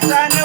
Bye, Santa.